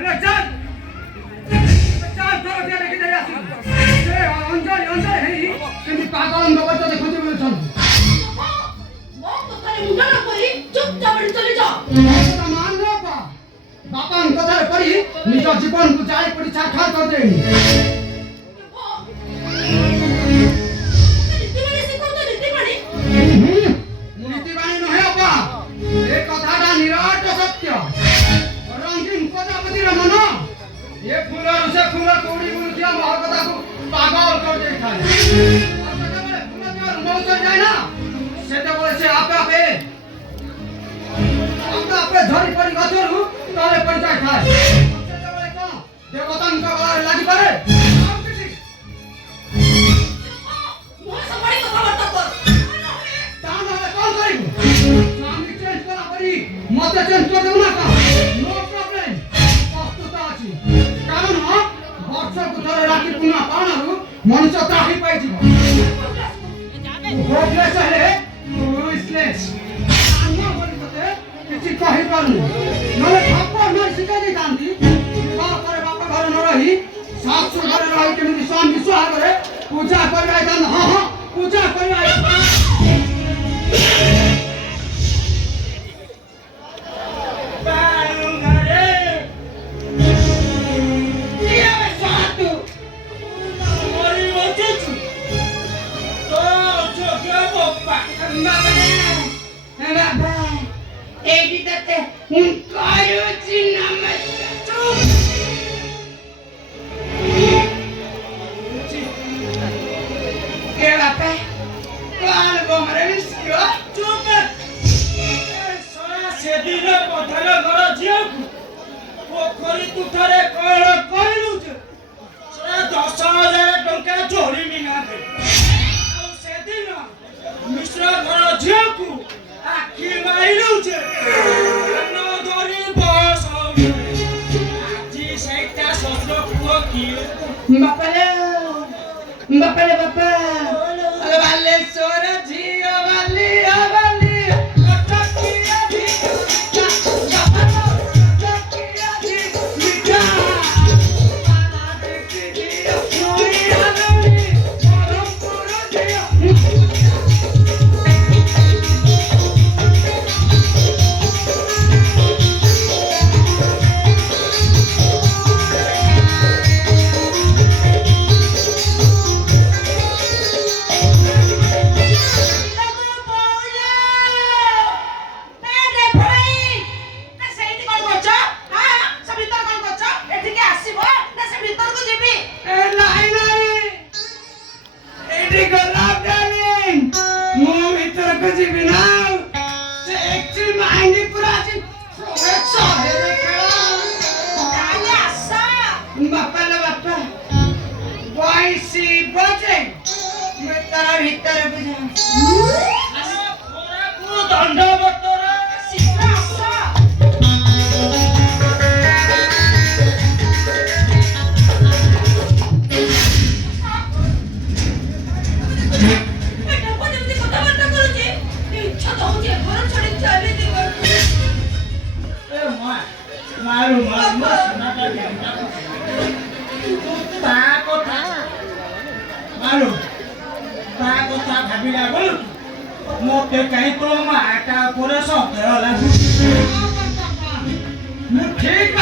ହେଲେ ଚାଲ ଚାଲ ତୋର ଦିଆ ଦେଖି ଦେଇ ଆସି ସେ ଅଞ୍ଜଳି ଅଞ୍ଜଳି ହେଇ କେମିତି ପାଗଳ ନଗର ଦେଖୁଛି ବୋଲି ଚାଲ ମୋ କଥାରେ ମୁଣ୍ଡ ନ ପଡ଼ି ଚୁପଚାପ ଚলে ଯାଅ मान लो बापा कथार पड़ी निज जीवन को जाए पड़ी साक्षात कर देनी नीतिवाणी नहे अपा ए कथाटा निराट सत्य रंगीन प्रजापति मन ये फूल से फूल कौड़ी बुलुथिया महाकथा को पागल कर दे थाए फूल दिवार मौसम जाए ना सेते बोले से आपे आपे धरी पड़ी गछरु तले पड़ी जाए खाए सेते बोले कोन देवतान का गला लागि पारे ମୋ ସବାଡ଼ି କଥା ବାର୍ତ୍ତା କର ता नहे कोन करिबु स्वामी चेंज करा पड़ी मते चेंज कर देउ ना का नो प्रॉब्लम प्रस्तुत अछि कारण वर्ष को थरे राखी पुना पाणरु मनुष्य त्राही पाइ जिवो प्रोग्रेस है यूजलेस अन्य बोली कते किछि कहि पारनु नले थप्पड़ न सिका दे कांदी बाप घर न रही सासु घर रही केमिति स्वामी विश्वास करे पूजा करबाय जान हां हां पूजा करबाय Bapak Vale sora jio vali avali otakia di yapano takia di mita mana dekhi dia suri avali pura dia मोटे कहीं तो माटा पूरे सौंदर्य लगे ठीक